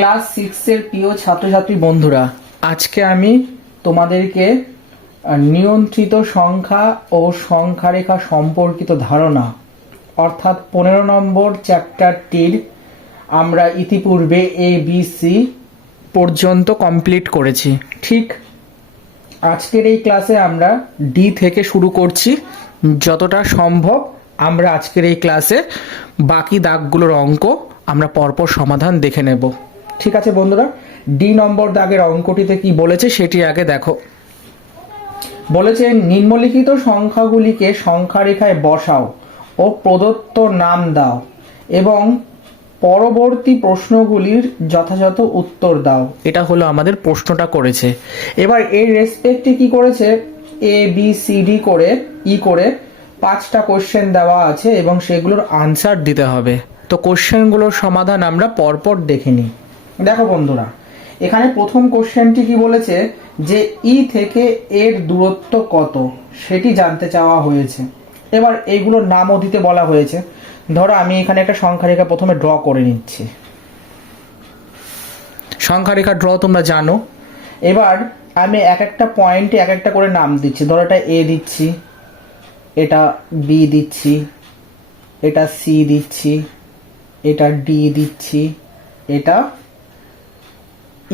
Class 6 এর প্রিয় ছাত্রছাত্রী বন্ধুরা, আজকে আমি তোমাদেরকে নিয়ন্ত্রিত সংখ্যা ও সংখ্যারেখা সম্পর্কিত ধারণা অর্থাৎ 15 নম্বর চ্যাপ্টারটির আমরা ইতিপূর্বে ABC পর্যন্ত কমপ্লিট করেছি। ঠিক আজকের এই ক্লাসে আমরা ডি থেকে শুরু করছি। যতটা সম্ভব আমরা আজকের এই ক্লাসে বাকি দাগগুলোর অঙ্ক আমরা পরপর সমাধান দেখে নেব। ঠিক আছে বন্ধুরা, ডি নম্বর দাগের অঙ্কটিতে কি বলেছে সেটি আগে দেখো। বলেছে নিম্নলিখিত সংখ্যাগুলিকে সংখ্যারেখায় বসাও ও প্রদত্ত নাম দাও এবং পরবর্তী প্রশ্নগুলির যথাযথ উত্তর দাও। এটা হলো আমাদের প্রশ্নটা করেছে। এবার এর রেসপেক্টে কি করেছে, ABCD করে করে 5টা কোশ্চেন দেওয়া আছে এবং সেগুলোর আনসার দিতে হবে। তো কোশ্চেনগুলোর সমাধান আমরা পরপর দেখে নিই। দেখো বন্ধুরা, এখানে প্রথম কোশ্চেনটি কি বলেছে যে থেকে এর দূরত্ব কত সেটি জানতে চাওয়া হয়েছে। এবার এইগুলোর নামও দিতে বলা হয়েছে। ধরো আমি এখানে একটা সংখ্যারেখা প্রথমে ড্র করে নিচ্ছি। সংখ্যারেখা ড্র তোমরা জানো। এবার আমি এক একটা পয়েন্টে এক একটা করে নাম দিচ্ছি। ধরো এটা A দিচ্ছি, এটা B দিচ্ছি, এটা C দিচ্ছি, এটা D দিচ্ছি, এটা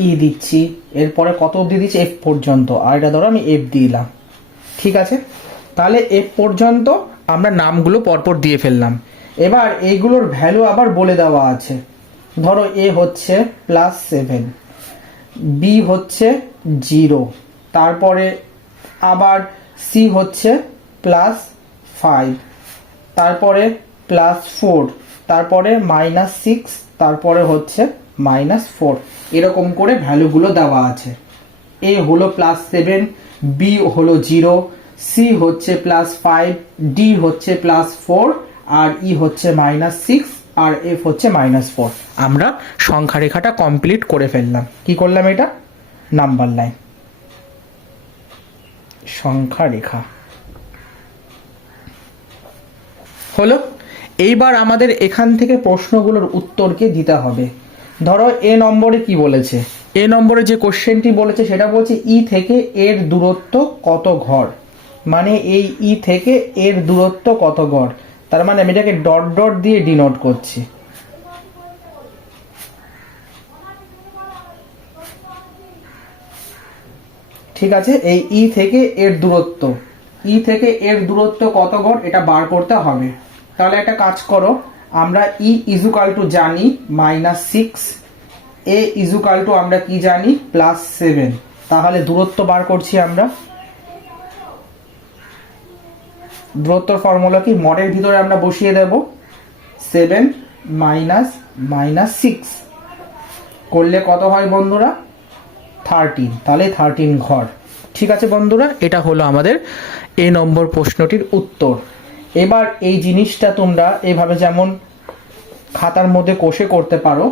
E দিচ্ছি, এরপরে কত অবধি দিচ্ছি F পর্যন্ত, আর এটা ধরো আমি F দিলাম। ঠিক আছে, তাহলে F পর্যন্ত আমরা নামগুলো পরপর দিয়ে ফেললাম। এবার এইগুলোর ভ্যালু আবার বলে দেওয়া আছে। ধরো A হচ্ছে +7, B হচ্ছে 0, তারপরে আবার C হচ্ছে +5, তারপরে +4, তারপরে -6, তারপরে হচ্ছে -4। এরকম করে ভ্যালুগুলো দেওয়া আছে। A হলো +7, B হলো 0, C হচ্ছে +5, D হচ্ছে +4, আর E হচ্ছে -6, আর F হচ্ছে -4। আমরা সংখ্যারেখাটা কমপ্লিট করে ফেললাম। কি করলাম? এটা নাম্বার লাইন সংখ্যারেখা হলো। এইবার আমাদের এখান থেকে প্রশ্নগুলোর উত্তরকে দিতে হবে। ধরো A নম্বরে কি বলেছে, A নম্বরে যে কোশ্চেনটি বলেছে সেটা বলছে থেকে এর দূরত্ব কত ঘর। মানে এই থেকে এর দূরত্ব কত ঘর, তার মানে আমি এটাকে ডট ডট দিয়ে ডিনোট করছি। ঠিক আছে, এই থেকে এর দূরত্ব, থেকে এর দূরত্ব কত ঘর এটা বার করতে হবে। তাহলে একটা কাজ করো, আমরা E জানি -6, A আমরা কি জানি +7। তাহলে দূরত্ব বার করছি আমরা। দূরত্বর ফর্মুলা কি, মডের ভিতরে আমরা বসিয়ে দেব 7 -6 করলে কত হয় বন্ধুরা? 13। তাহলে 13 ঘর। ঠিক আছে বন্ধুরা, এটা হলো আমাদের A নম্বর প্রশ্নটির উত্তর। এবার এই জিনিসটা তোমরা এইভাবে যেমন খাতার মধ্যে কষে করতে পারো,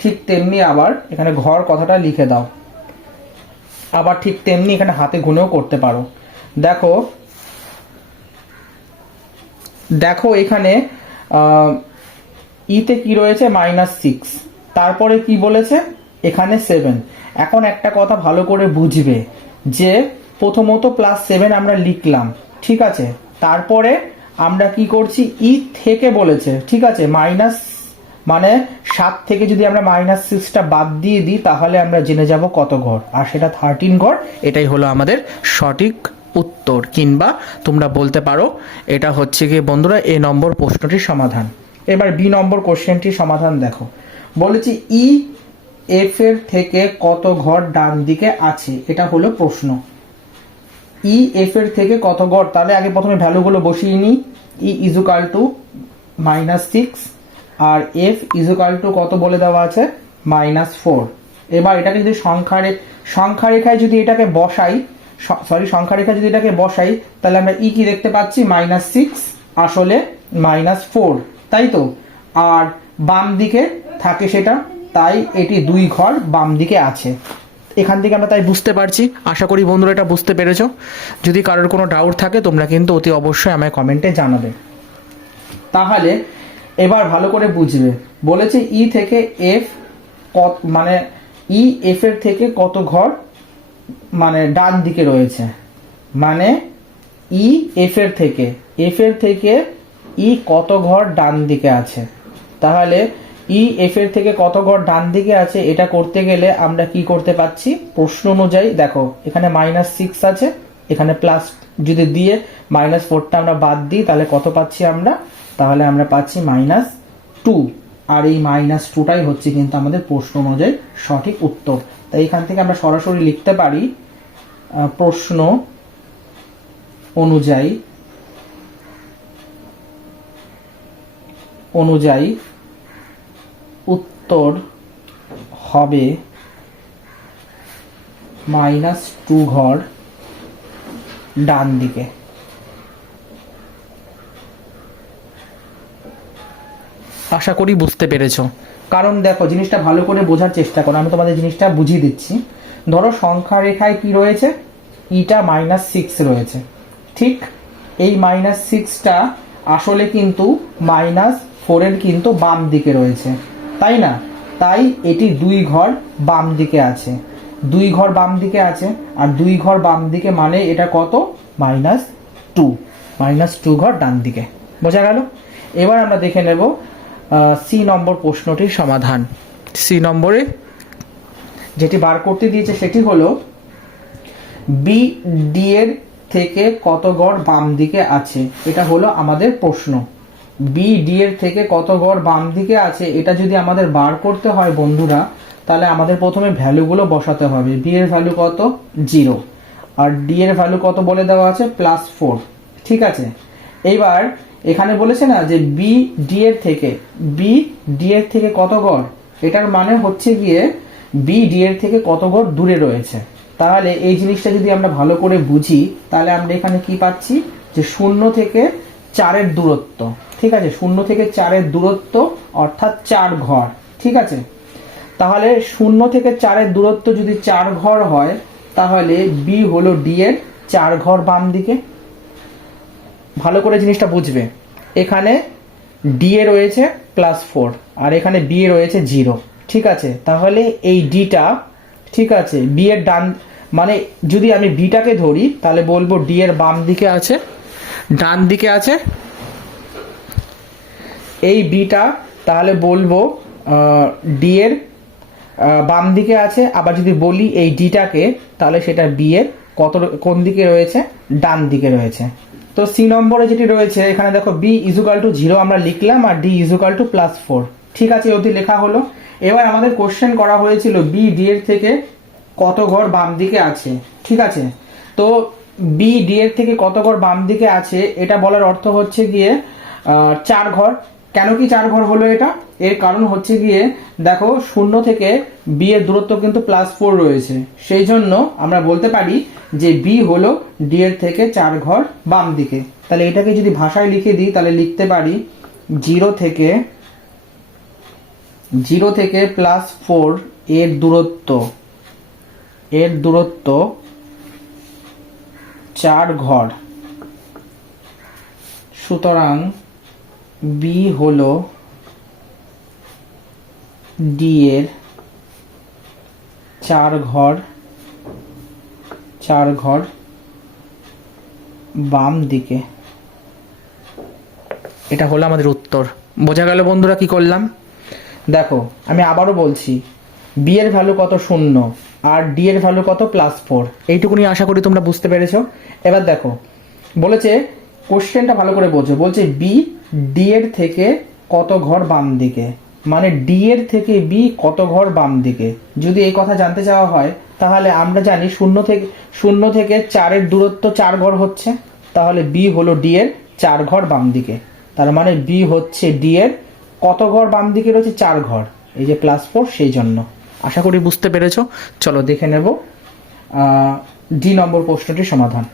ঠিক তেমনি আবার এখানে ঘর কথাটা লিখে দাও। আবার ঠিক তেমনি এখানে হাতে গুনেও করতে পারো। দেখো দেখো এখানে তে কি রয়েছে -6, তারপরে কি বলেছে এখানে 7। এখন একটা কথা ভালো করে বুঝবে যে প্রথমত +7 আমরা লিখলাম, ঠিক আছে, তারপরে আমরা কি করছি থেকে বলেছে, ঠিক আছে, মানে 7 থেকে যদি আমরা -6টা বাদ দিয়ে দিই তাহলে আমরা জেনে যাব কত ঘর, আর সেটা 13 ঘর। এটাই হলো আমাদের সঠিক উত্তর, কিংবা তোমরা বলতে পারো এটা হচ্ছে কি বন্ধুরা A নম্বর প্রশ্নটির সমাধান। এবার B নম্বর কোশ্চেনটির সমাধান দেখো। বলেছি F এর থেকে কত ঘর ডান দিকে আছে, এটা হলো প্রশ্ন। F এর থেকে কত ঘর, তাহলে আগে প্রথমে ভ্যালুগুলো বসিয়ে নিই। E -6 আর F কত বলে দেওয়া আছে -4। এবার এটাকে যদি সংখ্যারেখায় যদি এটাকে বসাই, সংখ্যারেখায় যদি এটাকে বসাই তাহলে আমরা কি দেখতে পাচ্ছি -6, আসলে -4, তাই তো। আর বাম দিকে থাকে সেটা, তাই এটি 2 ঘর বাম দিকে আছে। এখান থেকে আমরা তাই বুঝতে পারছি। আশা করি বন্ধুরা এটা বুঝতে পেরেছো। যদি কারোর কোনো ডাউট থাকে তোমরা কিন্তু অতি অবশ্যই আমায় কমেন্টে জানাবে। তাহলে এবার ভালো করে বুঝবে। বলেছে থেকে F মানে ই এফ এর থেকে কত ঘর মানে ডান দিকে রয়েছে, মানে ই এফ এর থেকে ই কত ঘর ডান দিকে আছে। তাহলে ই এফ এর থেকে কত ঘর ডান দিকে আছে এটা করতে গেলে আমরা কি করতে পাচ্ছি, প্রশ্ন অনুযায়ী দেখো এখানে -6 আছে, এখানে প্লাস যদি দিয়ে -4টা আমরা বাদ দিই তাহলে কত পাচ্ছি আমরা, তাহলে আমরা পাচ্ছি -2। আর এই -2টাই হচ্ছে কিন্তু আমাদের প্রশ্ন অনুযায়ী সঠিক উত্তর। তাই এখান থেকে আমরা সরাসরি লিখতে পারি প্রশ্ন অনুযায়ী উত্তর হবে -2 ঘর ডান দিকে। আশা করি বুঝতে পেরেছো। কারণ দেখো জিনিসটা ভালো করে বোঝার চেষ্টা করো, আমি তোমাদের জিনিসটা বুঝিয়ে দিচ্ছি। ধরো সংখ্যা রেখায় কি রয়েছে, ইটা -6 রয়েছে, ঠিক। এই -6টা আসলে কিন্তু -4 এর কিন্তু বাম দিকে রয়েছে, তাই না? তাই এটি 2 ঘর বাম দিকে আছে, 2 ঘর বাম দিকে আছে। আর 2 ঘর বাম দিকে মানে এটা কত, -2 ঘর ডান দিকে। বোঝা গেল? এবার আমরা দেখে নেব সি নম্বর প্রশ্নটির সমাধান। সি নম্বরে যেটি বার করতে দিয়েছে সেটি হলো বি ডি এর থেকে কত ঘর বাম দিকে আছে, এটা হলো আমাদের প্রশ্ন। বি ডি এর থেকে কত ঘর বাম দিকে আছে এটা যদি আমাদের বার করতে হয় বন্ধুরা, তাহলে আমাদের প্রথমে ভ্যালুগুলো বসাতে হবে। বি এর ভ্যালু কত, 0, আর ডি এর ভ্যালু কত বলে দেওয়া আছে, +4, ঠিক আছে। এইবার এখানে বলেছে না যে বি ডি এর থেকে কত ঘর, এটার মানে হচ্ছে গিয়ে বি ডি এর থেকে কত ঘর দূরে রয়েছে। তাহলে এই জিনিসটা যদি আমরা ভালো করে বুঝি তাহলে আমরা এখানে কি পাচ্ছি, যে 0 থেকে 4 এর দূরত্ব, ঠিক আছে। 0 থেকে 4 এর দূরত্ব অর্থাৎ 4 ঘর, ঠিক আছে। তাহলে 0 থেকে 4 এর দূরত্ব যদি 4 ঘর হয় তাহলে বি হলো ডি এর 4 ঘর বাম দিকে। ভালো করে জিনিসটা বুঝবে, এখানে ডি এ রয়েছে +4 আর এখানে বি এ রয়েছে 0, ঠিক আছে। তাহলে এই ডিটা, ঠিক আছে, বি এর ডান, মানে যদি আমি বিটাকে ধরি তাহলে বলবো ডি এর বাম দিকে আছে, ডান দিকে আছে এই বিটা, তাহলে বলবো ডি এর বাম দিকে আছে। আবার যদি বলি এই ডিটাকে তাহলে সেটা বি এর কোন দিকে রয়েছে, ডান দিকে রয়েছে। তো সি নম্বরে যেটি রয়েছে এখানে দেখো বি = 0 আমরা লিখলাম আর ডি = +4, ঠিক আছে, অবধি লেখা হলো। এবার আমাদের কোশ্চেন করা হয়েছিল বি ডি এর থেকে কত ঘর বাম দিকে আছে, ঠিক আছে। তো বি ডি এর থেকে কত ঘর বাম দিকে আছে এটা বলার অর্থ হচ্ছে গিয়ে 4 ঘর। কেন কি 4 ঘর হলো এটা, এর কারণ হচ্ছে গিয়ে দেখো 0 থেকে বি এর দূরত্ব কিন্তু +4 রয়েছে, সেই জন্য আমরা বলতে পারি যে বি হলো ডি এর থেকে 4 ঘর বাম দিকে। তাহলে এটাকে যদি ভাষায় লিখে দিই তাহলে লিখতে পারি 0 থেকে +4 এর দূরত্ব 4 ঘর, সুতরাং বি হলো ডি এর 4 ঘর বাম দিকে। এটা হলো আমাদের উত্তর। বোঝা গেল বন্ধুরা কি করলাম? দেখো আমি আবারও বলছি, বি এর ভ্যালু কত, 0, আর ডি এর ভ্যালু কত, +4। এইটুকুনি আশা করি তোমরা বুঝতে পেরেছো। এবার দেখো বলেছে, কোশ্চেনটা ভালো করে বোঝো, বলছে বি ডি এর থেকে কত ঘর বাম দিকে, মানে ডি এর থেকে বি কত ঘর বাম দিকে। যদি এই কথা জানতে চাওয়া হয় তাহলে আমরা জানি 0 থেকে 4 এর দূরত্ব 4 ঘর হচ্ছে, তাহলে বি হলো ডি এর 4 ঘর বাম দিকে। তার মানে বি হচ্ছে ডি এর কত ঘর বাম দিকে রয়েছে, 4 ঘর, এই যে +4, সেই জন্য। আশা করি বুঝতে পেরেছো। চলো দেখে নেব ডি নম্বর প্রশ্নটির সমাধান।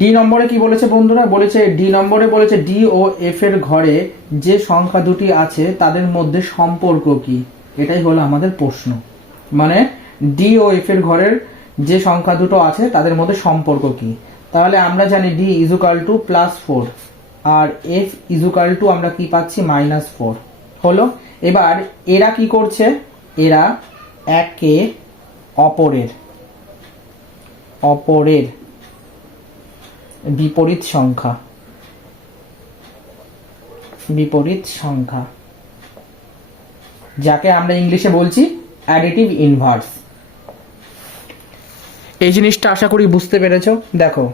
ডি নম্বরে কি বলেছে বন্ধুরা, বলেছে ডি নম্বরে বলেছে ডি ও এফ এর ঘরে যে সংখ্যা দুটি আছে তাদের মধ্যে সম্পর্ক কি, এটাই হলো আমাদের প্রশ্ন। মানে ডি ও এফ এর ঘরের যে সংখ্যা দুটো আছে তাদের মধ্যে সম্পর্ক কি। তাহলে আমরা জানি D = +4, R F equal to আমরা কি পাচ্ছি -4 হলো। এবার এরা কি করছে, এরা একে অপরের বিপরীত সংখ্যা যাকে আমরা ইংলিশে বলছি অ্যাডিটিভ ইনভার্স। এই জিনিসটা আশা করি বুঝতে পেরেছো। দেখো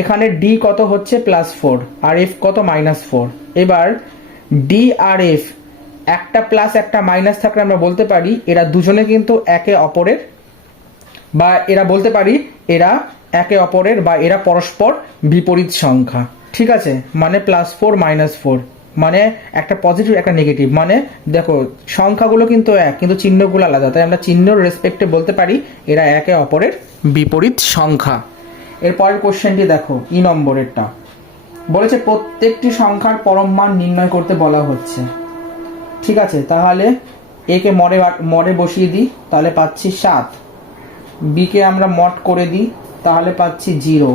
এখানে ডি কত হচ্ছে +4 আর এফ কত -4। এবার ডি আর এফ একটা প্লাস একটা মাইনাস থাকলে আমরা বলতে পারি এরা দুজনে কিন্তু একে অপরের, বা এরা বলতে পারি এরা একে অপরের বা এরা পরস্পর বিপরীত সংখ্যা। ঠিক আছে, মানে +4 -4 মানে একটা পজিটিভ একটা নেগেটিভ। মানে দেখো সংখ্যাগুলো কিন্তু এক কিন্তু চিহ্নগুলো আলাদা, তাই আমরা চিহ্নর রেসপেক্টে বলতে পারি এরা একে অপরের বিপরীত সংখ্যা। এরপরের কোশ্চেনটি দেখো, ই নম্বরেরটা বলেছে প্রত্যেকটি সংখ্যার পরম মান নির্ণয় করতে বলা হচ্ছে। ঠিক আছে, তাহলে একে মডে বসিয়ে দিই, তাহলে পাচ্ছি 7। বিকে আমরা মড করে দিই, তাহলে পাচ্ছি 0।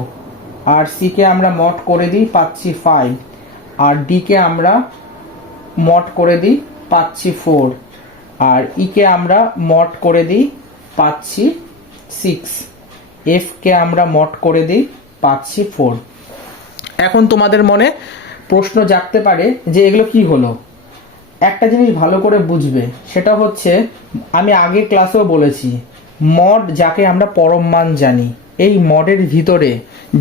আর সিকে আমরা মড করে দিই, পাচ্ছি 5। আর ডিকে আমরা মড করে দিই, পাচ্ছি 4। আর ইকে আমরা মড করে দিই, পাচ্ছি 6। এফকে আমরা মড করে দিই, পাচ্ছি 4। এখন তোমাদের মনে প্রশ্ন জাগতে পারে যে এগুলো কি হলো। একটা জিনিস ভালো করে বুঝবে, সেটা হচ্ছে আমি আগের ক্লাসেও বলেছি মড যাকে আমরা পরম মান জানি, এই মডের ভিতরে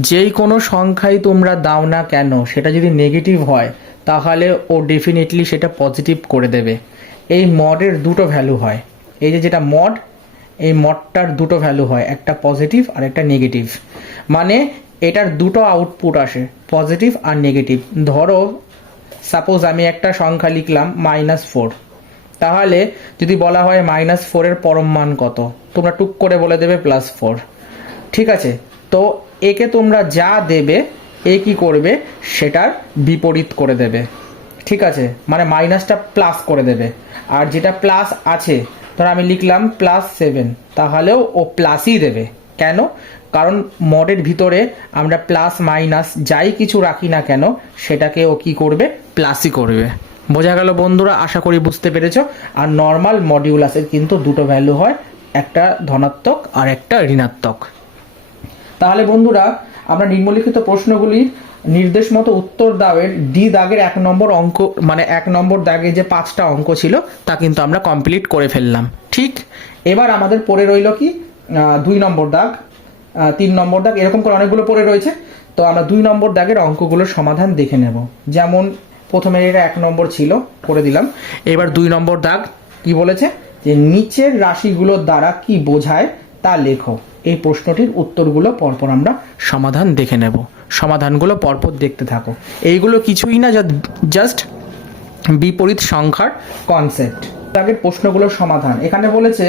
যেই কোনো সংখ্যাই তোমরা দাও না কেন সেটা যদি নেগেটিভ হয় তাহলে ও ডেফিনেটলি সেটা পজিটিভ করে দেবে। এই মডের দুটো ভ্যালু হয়, এই যে যেটা মড, এই মডটার দুটো ভ্যালু হয়, একটা পজিটিভ আর একটা নেগেটিভ। মানে এটার দুটো আউটপুট আসে, পজিটিভ আর নেগেটিভ। ধরো সাপোজ আমি একটা সংখ্যা লিখলাম -4, তাহলে যদি বলা হয় -4 এর পরম মান কত, তোমরা টুক করে বলে দেবে +4। ঠিক আছে, তো একে তোমরা যা দেবে এ কি করবে সেটার বিপরীত করে দেবে। ঠিক আছে, মানে মাইনাসটা প্লাস করে দেবে, আর যেটা প্লাস আছে ধর আমি লিখলাম +7, তাহলেও ও প্লাসই দেবে। কেন? কারণ মডের ভিতরে আমরা প্লাস মাইনাস যাই কিছু রাখি না কেন সেটাকে ও কি করবে, প্লাসই করবে। বোঝা গেল বন্ধুরা? আশা করি বুঝতে পেরেছ। আর নর্মাল মডিউলাসের কিন্তু দুটো ভ্যালু হয়, একটা ধনাত্মক আর একটা ঋণাত্মক। তাহলে বন্ধুরা আমরা নিম্নলিখিত প্রশ্নগুলির নির্দেশ মতো উত্তর দাও এর ডি দাগের 1 নম্বর অঙ্ক, মানে 1 নম্বর দাগে যে 5টা অঙ্ক ছিল তা কিন্তু আমরা কমপ্লিট করে ফেললাম। ঠিক, এবার আমাদের পড়ে রইল কি 2 নম্বর দাগ, 3 নম্বর দাগ, এরকম করে অনেকগুলো পড়ে রয়েছে। তো আমরা 2 নম্বর দাগের অঙ্কগুলোর সমাধান দেখে নেব। যেমন প্রথমে এটা 1 নম্বর ছিল, করে দিলাম। এবার 2 নম্বর দাগ কি বলেছে, যে নিচের রাশিগুলোর দ্বারা কি বোঝায় তা লেখো। এই প্রশ্নটির উত্তরগুলো পরপর আমরা সমাধান দেখে নেব। সমাধানগুলো পরপর দেখতে থাকো। এইগুলো কিছুই না, জাস্ট বিপরীত সংখ্যার কনসেপ্ট। দাগের প্রশ্নগুলোর সমাধান এখানে বলেছে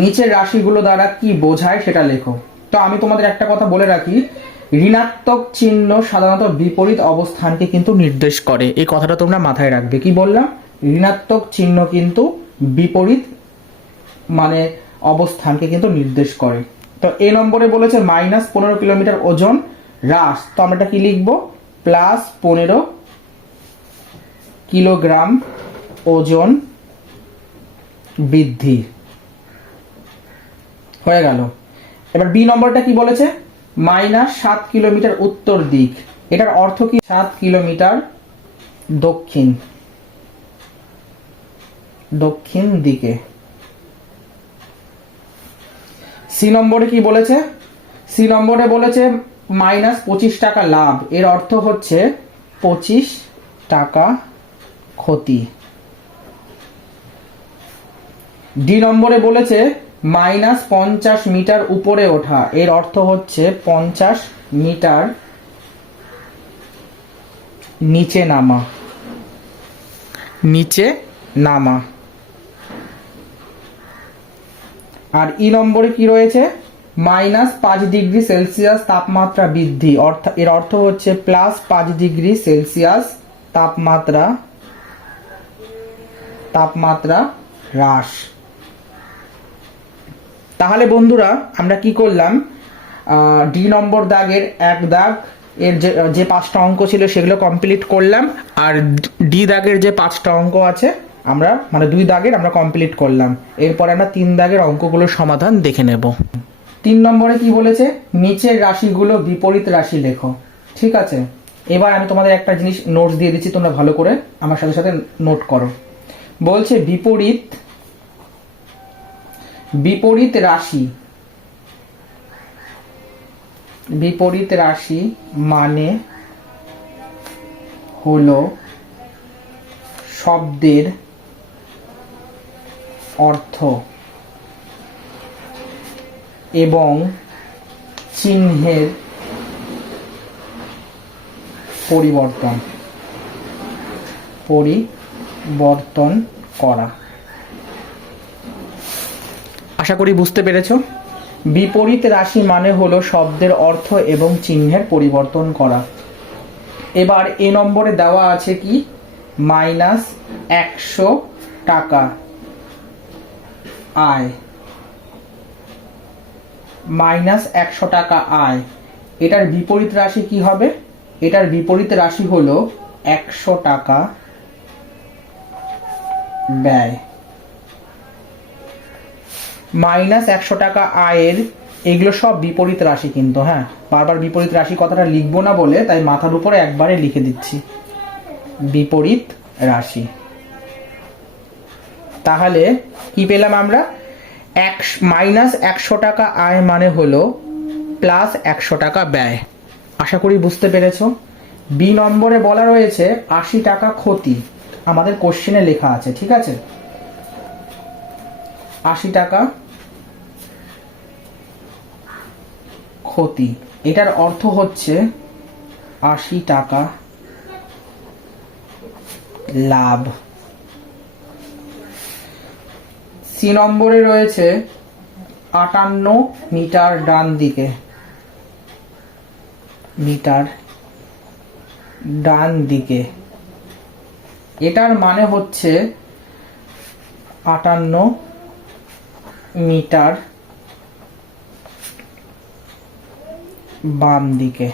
নিচের রাশিগুলো দ্বারা কি বোঝায় সেটা লেখো। তো আমি তোমাদের একটা কথা বলে রাখি, ঋণাত্মক চিহ্ন সাধারণত বিপরীত অবস্থানকে কিন্তু নির্দেশ করে। এই কথাটা তোমরা মাথায় রাখবে। কি বললাম? ঋণাত্মক চিহ্ন কিন্তু বিপরীত মানে অবস্থানকে কিন্তু নির্দেশ করে। তো এ নম্বরে বলেছে -15 কিলোমিটার ওজন হ্রাস, তো আমরা এটা কি লিখব, +15 কিলোগ্রাম ওজন বৃদ্ধি হয়ে গেল। এবার বি নম্বরটা কি বলেছে, -7 কিলোমিটার উত্তর দিক, এটার অর্থ কি 7 কিলোমিটার দক্ষিণ দিকে। সি নম্বরে কি বলেছে, সি নম্বরে বলেছে -25 টাকা লাভ, এর অর্থ হচ্ছে 25 টাকা ক্ষতি। ডি নম্বরে বলেছে -50 মিটার উপরে ওঠা, এর অর্থ হচ্ছে 50 মিটার নিচে নামা। আর ই নম্বরে কি রয়েছে, -5 ডিগ্রি সেলসিয়াস তাপমাত্রা বৃদ্ধি, এর অর্থ হচ্ছে +5 ডিগ্রি সেলসিয়াস তাপমাত্রা হ্রাস। তাহলে বন্ধুরা আমরা কি করলাম, ডি নম্বর দাগের 1 দাগ এর যে যে 5টা অঙ্ক ছিল সেগুলো কমপ্লিট করলাম, আর ডি দাগের যে 5টা অঙ্ক আছে আমরা মানে 2 দাগের আমরা কমপ্লিট করলাম। এরপর আমরা 3 দাগের অঙ্কগুলোর সমাধান দেখে নেব। 3 নম্বরে কি বলেছে, নিচের রাশিগুলো বিপরীত রাশি লেখো। ঠিক আছে, এবার আমি তোমাদের একটা জিনিস নোটস দিয়ে দিচ্ছি, তোমরা ভালো করে আমার সাথে সাথে নোট করো। বলছে বিপরীত রাশি, বিপরীত রাশি মানে হলো শব্দের অর্থ এবং চিহ্নের পরিবর্তন করা। আশা করি বুঝতে পেরেছো। বিপরীত রাশি মানে হলো শব্দের অর্থ এবং চিহ্নের পরিবর্তন করা। এবার এ নম্বরে দেওয়া আছে কি, -100 টাকা আয়, -100 টাকা আয়। এটার বিপরীত রাশি কি হবে? এটার বিপরীত রাশি হলো 100 টাকা ব্যয়। -100 টাকা আয়ের এগুলো সব বিপরীত রাশি কিন্তু, হ্যাঁ বারবার বিপরীত রাশি কথাটা লিখবো না বলে তাই মাথার উপরে একবারে লিখে দিচ্ছি, বিপরীত রাশি। তাহলে কি পেলাম আমরা, -100 টাকা আয় মানে হলো +100 টাকা ব্যয়। আশা করি বুঝতে পেরেছো। বি নম্বরে বলা রয়েছে 80 টাকা ক্ষতি, আমাদের কোশ্চেনে লেখা আছে। ঠিক আছে, 80 টাকা ক্ষতি, এটার অর্থ হচ্ছে 80 টাকা লাভ। সি নম্বরে রয়েছে 58 মিটার ডান দিকে, মিটার ডান দিকে, এটার মানে হচ্ছে 58 মিটার বাম দিকে।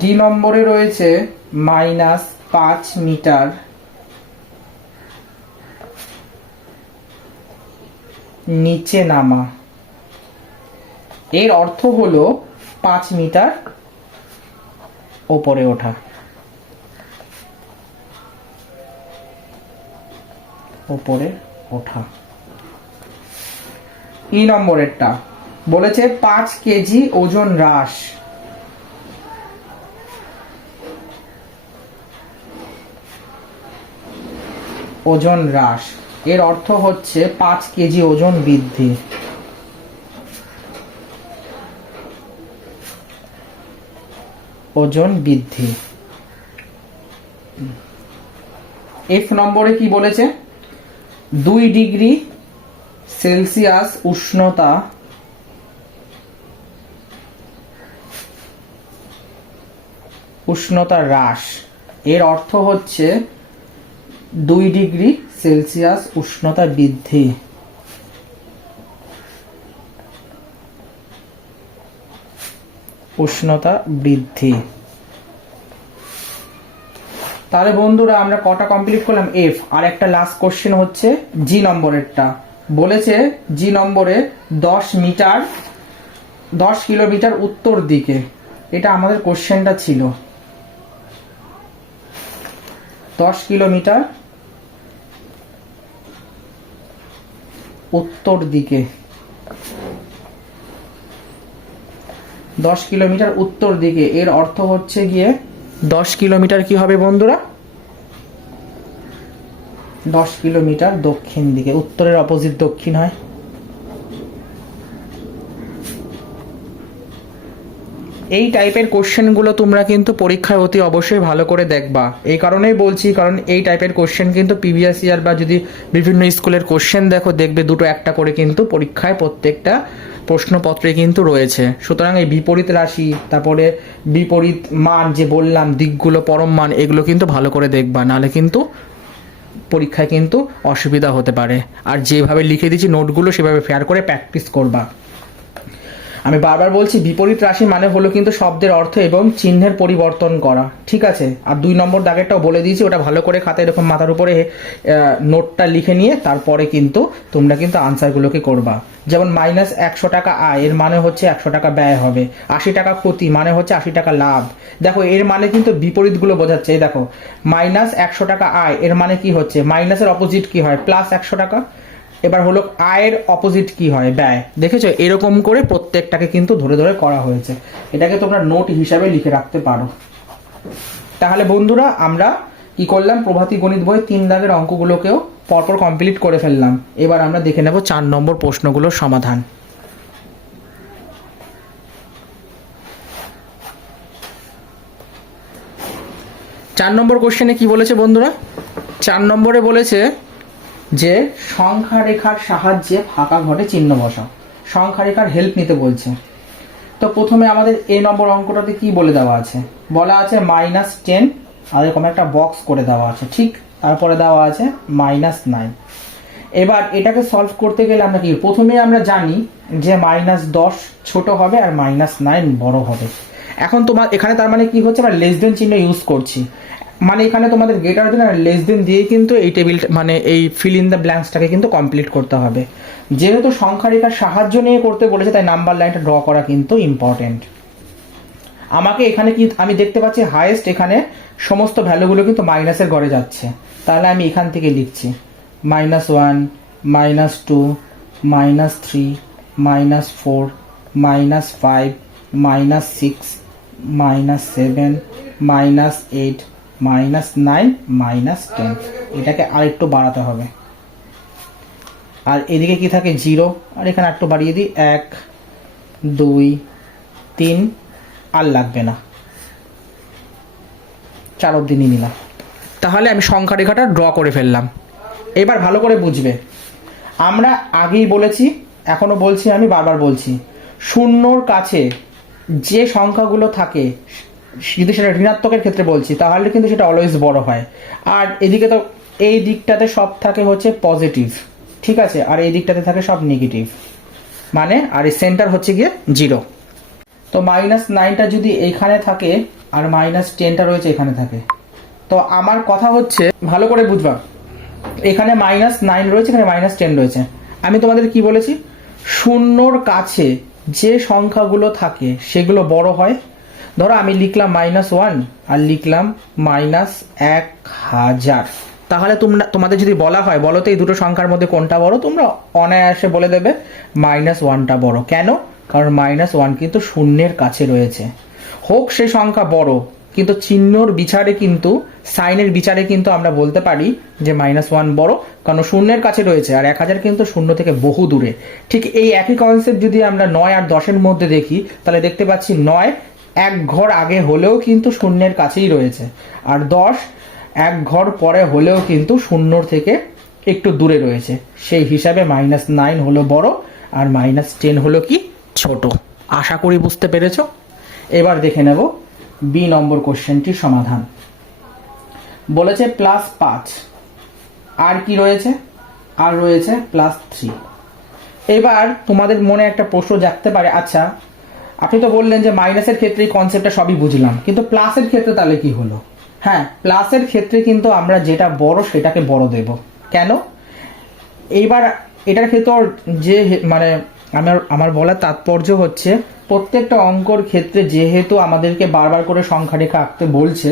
ডি নম্বরে রয়েছে -5 মিটার নিচে নামা, এর অর্থ হলো 5 মিটার ওপরে ওঠা। ওপরে ওঠা। ই নম্বরেরটা বলেছে 5 কেজি ওজন হ্রাস, ওজন হ্রাস, এর অর্থ হচ্ছে 5 কেজি ওজন বৃদ্ধি। ওজন বৃদ্ধি। এফ নম্বরে কি বলেছে, 2 ডিগ্রি সেলসিয়াস উষ্ণতা হ্রাস, এর অর্থ হচ্ছে 2 ডিগ্রি সেলসিয়াস উষ্ণতা বৃদ্ধি। উষ্ণতা বৃদ্ধি। তাহলে বন্ধুরা আমরা কটা কমপ্লিট করলাম? এফ। আর একটা লাস্ট কোশ্চেন হচ্ছে জি নম্বরেরটা। বলেছে জি নম্বরে 10 কিলোমিটার উত্তর দিকে, এটা আমাদের কোশ্চেনটা ছিল। 10 কিলোমিটার উত্তর দিকে, 10 কিলোমিটার উত্তর দিকে, এর অর্থ হচ্ছে গিয়ে 10 কিলোমিটার কি হবে বন্ধুরা? 10 কিলোমিটার দক্ষিণ দিকে, উত্তরের অপোজিট দক্ষিণ হয়। এই টাইপের কোশ্চেনগুলো তোমরা কিন্তু পরীক্ষায় অতি অবশ্যই ভালো করে দেখবা। এই কারণেই বলছি, কারণ এই টাইপের কোশ্চেন কিন্তু প্রিভিয়াস ইয়ার বা যদি বিভিন্ন স্কুলের কোশ্চেন দেখবে 2টো 1টা করে কিন্তু পরীক্ষায় প্রত্যেকটা প্রশ্নপত্রে কিন্তু রয়েছে। সুতরাং এই বিপরীত রাশি, তারপরে বিপরীত মান যে বললাম, দিকগুলো, পরম মান, এগুলো কিন্তু ভালো করে দেখবা, নাহলে কিন্তু পরীক্ষায় কিন্তু অসুবিধা হতে পারে। আর যেভাবে লিখে দিচ্ছি নোটগুলো সেভাবে ফেয়ার করে প্র্যাকটিস করবা। আমি বারবার বলছি বিপরীত রাশি মানে হলো কিন্তু শব্দের অর্থ এবং চিহ্নের পরিবর্তন করা, ঠিক আছে। আর 2 নম্বর দাগেরটাও বলে দিয়েছি, ওটা ভালো করে খাতায় এরকম মাথার উপরে নোটটা লিখে নিয়ে তারপরে কিন্তু তোমরা কিন্তু আনসারগুলোকে করবা। যেমন -100 টাকা আয় এর মানে হচ্ছে 100 টাকা ব্যয় হবে, 80 টাকা ক্ষতি মানে হচ্ছে 80 টাকা লাভ। দেখো এর মানে কিন্তু বিপরীতগুলো বোঝাচ্ছে। এই দেখো -100 টাকা আয় এর মানে কি হচ্ছে, মাইনাসের অপোজিট কি হয়, +100 টাকা। এবার হলো আয়ের অপোজিট কি হয়, ব্যয়। দেখেছো এরকম করে প্রত্যেকটাকে কিন্তু ধরে ধরে করা হয়েছে, এটাকে তোমরা নোট হিসাবে লিখে রাখতে পারো। তাহলে বন্ধুরা আমরা কি করলাম, প্রভাতী গণিত বই 3 দাগের অঙ্কগুলোকেও পরপর কমপ্লিট করে ফেললাম। এবার আমরা দেখে নেব 4 নম্বর প্রশ্নগুলোর সমাধান। চার নম্বর কোশ্চেনে কি বলেছে বন্ধুরা, 4 নম্বরে বলেছে যে সংখ্যা রেখার সাহায্যে ফাঁকা ঘরে চিহ্ন বসাও, সংখ্যা রেখার হেল্প নিতে বলছে। তো প্রথমে আমাদের এ নম্বর অঙ্কটাতে কি বলে দেওয়া আছে, বলা আছে -10 আর এরকম একটা বক্স করে দেওয়া আছে, ঠিক। তারপরে দেওয়া আছে -9। এবার এটাকে সলভ করতে গেলে আমরা কি, প্রথমে আমরা জানি যে -10 ছোট হবে আর -9 বড় হবে। এখন তোমার এখানে তার মানে কি হচ্ছে, আমরা লেস দেন চিহ্ন ইউজ করছি, মানে এখানে তোমাদের গ্রেটার দেন আর লেস দেন দিয়ে কিন্তু এই টেবিল মানে এই ফিল ইন দ্য ব্ল্যাঙ্কসটাকে কিন্তু কমপ্লিট করতে হবে। যেহেতু সংখ্যা রেখার সাহায্য নিয়ে করতে বলেছে তাই নাম্বার লাইনটা ড্র করা কিন্তু ইম্পর্টেন্ট। আমাকে এখানে কি আমি দেখতে পাচ্ছি হাইয়েস্ট এখানে সমস্ত ভ্যালুগুলো কিন্তু মাইনাসের ঘরে যাচ্ছে, তাহলে আমি এখান থেকে লিখছি -1 -2 -3 -4 -5 -6 -7 -8 -9 -10। এটাকে আরেকটু বাড়াতে হবে, আর এদিকে কি থাকে 0, আর এখানে একটু বাড়িয়ে দিই 1 2 3, আর লাগবে না, 4 অবধি নিয়ে নিলাম। তাহলে আমি সংখ্যা রেখাটা ড্র করে ফেললাম। এবার ভালো করে বুঝবে, আমরা আগেই বলেছি এখনো বলছি, আমি বারবার বলছি, শূন্যর কাছে যে সংখ্যাগুলো থাকে যদি সেটা ঋণাত্মকের ক্ষেত্রে বলছি তাহলে কিন্তু সেটা অলওয়েজ বড় হয়। আর এদিকে তো এই দিকটাতে সব থাকে হচ্ছে পজিটিভ, ঠিক আছে, আর এই দিকটাতে থাকে সব নেগেটিভ, মানে আর এই সেন্টার হচ্ছে গিয়ে 0। তো -9টা যদি এইখানে থাকে আর -10টা রয়েছে এখানে থাকে, তো আমার কথা হচ্ছে ভালো করে বুঝবা, এখানে -9 রয়েছে, এখানে -10 রয়েছে। আমি তোমাদের কি বলেছি, শূন্যর কাছে যে সংখ্যাগুলো থাকে সেগুলো বড় হয়। ধরো আমি লিখলাম -1 আর লিখলাম -1000, তাহলে তোমাদের যদি বলা হয় বলো তো এই দুটো সংখ্যার মধ্যে কোনটা বড়, তোমরা অনায়াসে বলে দেবে -1টা বড়। কেন, কারণ -1 কিন্তু শূন্যের কাছে রয়েছে। হোক সে সংখ্যা বড়, কিন্তু চিহ্নর বিচারে কিন্তু সাইনের বিচারে কিন্তু আমরা বলতে পারি যে -1 বড়, কারণ শূন্যের কাছে রয়েছে, আর 1000 কিন্তু শূন্য থেকে বহু দূরে। ঠিক এই একই কনসেপ্ট যদি আমরা 9 আর 10-এর মধ্যে দেখি, তাহলে দেখতে পাচ্ছি 9 এক ঘর আগে হলেও কিন্তু শূন্যের কাছেই রয়েছে, আর 10 এক ঘর পরে হলেও কিন্তু শূন্যর থেকে একটু দূরে রয়েছে। সেই হিসাবে -9 হলো বড় আর -10 হলো কি ছোট। আশা করি বুঝতে পেরেছ। এবার দেখে নেব বি নম্বর কোশ্চেনটির সমাধান। বলেছে +5, আর কি রয়েছে, আর রয়েছে +3। এবার তোমাদের মনে একটা প্রশ্ন জাগতে পারে, আচ্ছা আপনি তো বললেন যে মাইনাসের ক্ষেত্রে এই কনসেপ্টটা সবই বুঝলাম, কিন্তু প্লাসের ক্ষেত্রে তাহলে কি হলো? হ্যাঁ, প্লাসের ক্ষেত্রে কিন্তু আমরা যেটা বড় সেটাকে বড় দেব। কেন? এইবার এটার ক্ষেত্রে যে মানে আমার বলার তাৎপর্য হচ্ছে, প্রত্যেকটা অঙ্কর ক্ষেত্রে যেহেতু আমাদেরকে বারবার করে সংখ্যা রেখা আঁকতে বলছে,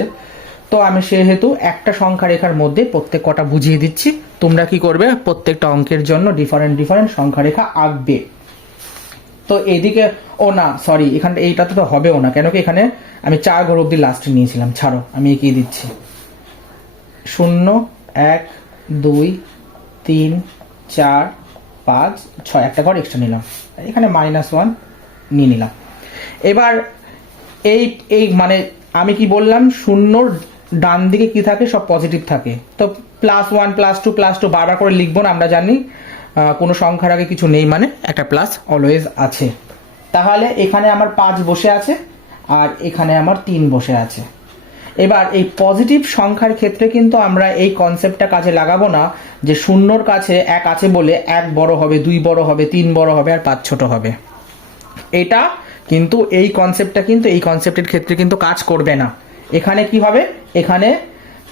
তো আমি সেহেতু একটা সংখ্যা রেখার মধ্যে প্রত্যেক কটা বুঝিয়ে দিচ্ছি। তোমরা কি করবে, প্রত্যেকটা অঙ্কের জন্য ডিফারেন্ট ডিফারেন্ট সংখ্যা রেখা আঁকবে। তো এইদিকে না সরি, এখানে এইটাতে তো হবেও না, কেন কি এখানে আমি 4 ঘর অব্দি লাস্টে নিয়েছিলাম। ছাড়ো, আমি এগিয়ে দিচ্ছি। 0 1 2 3 4 5 6, একটা ঘর এক্সট্রা নিলাম, এখানে -1 নিয়ে নিলাম। এবার এই মানে আমি কি বললাম, শূন্যর ডান দিকে কি থাকে, সব পজিটিভ থাকে। তো +1 +2 +2 বারবার করে লিখবো না, আমরা জানি কোনো সংখ্যার আগে কিছু নেই মানে একটা প্লাস অলওয়েজ আছে। তাহলে এখানে আমার 5 বসে আছে আর এখানে আমার 3 বসে আছে। এবার এই পজিটিভ সংখ্যার ক্ষেত্রে কিন্তু আমরা এই কনসেপ্টটা কাজে লাগাবো না যে শূন্যর কাছে 1 আছে বলে 1 বড় হবে, 2 বড় হবে, 3 বড় হবে আর 5 ছোট হবে। এটা কিন্তু এই কনসেপ্টটা কিন্তু এই কনসেপ্টের ক্ষেত্রে কিন্তু কাজ করবে না। এখানে কি হবে, এখানে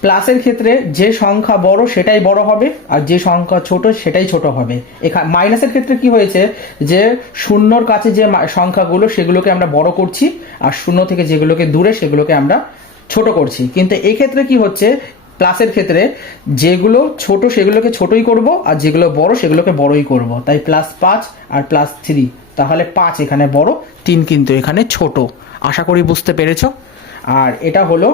প্লাসের ক্ষেত্রে যে সংখ্যা বড় সেটাই বড় হবে, আর যে সংখ্যা ছোট সেটাই ছোট হবে। এখানে মাইনাসের ক্ষেত্রে কি হয়েছে, যে শূন্যর কাছে যে সংখ্যাগুলো সেগুলোকে আমরা বড় করছি, আর শূন্য থেকে যেগুলোকে দূরে সেগুলোকে আমরা ছোট করছি। কিন্তু এই ক্ষেত্রে কি হচ্ছে, প্লাসের ক্ষেত্রে যেগুলো ছোট সেগুলোকে ছোটই করব, আর যেগুলো বড় সেগুলোকে বড়ই করব। তাই +5 আর +3, তাহলে 5 এখানে বড়, 3 কিন্তু এখানে ছোট। আশা করি বুঝতে পেরেছো। আর এটা হলো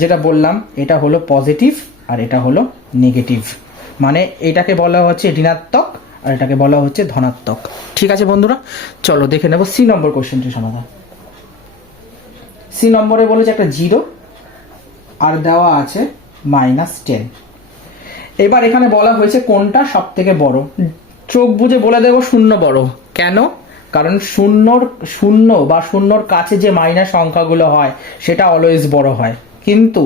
যেটা বললাম, এটা হলো পজিটিভ আর এটা হলো নেগেটিভ, মানে এটাকে বলা হচ্ছে ঋণাত্মক আর এটাকে বলা হচ্ছে ধনাত্মক। ঠিক আছে বন্ধুরা, চলো দেখে নেব সি নম্বর কোশ্চেনটির সমাধান। সি নম্বরে বলেছে একটা 0 আর দেওয়া আছে -10। এবার এখানে বলা হয়েছে কোনটা সব থেকে বড়। চোখ বুঝে বলে দেবো শূন্য বড়। কেন? কারণ শূন্য বা শূন্যর কাছে যে মাইনাস সংখ্যাগুলো হয় সেটা অলওয়েজ বড় হয়, কিন্তু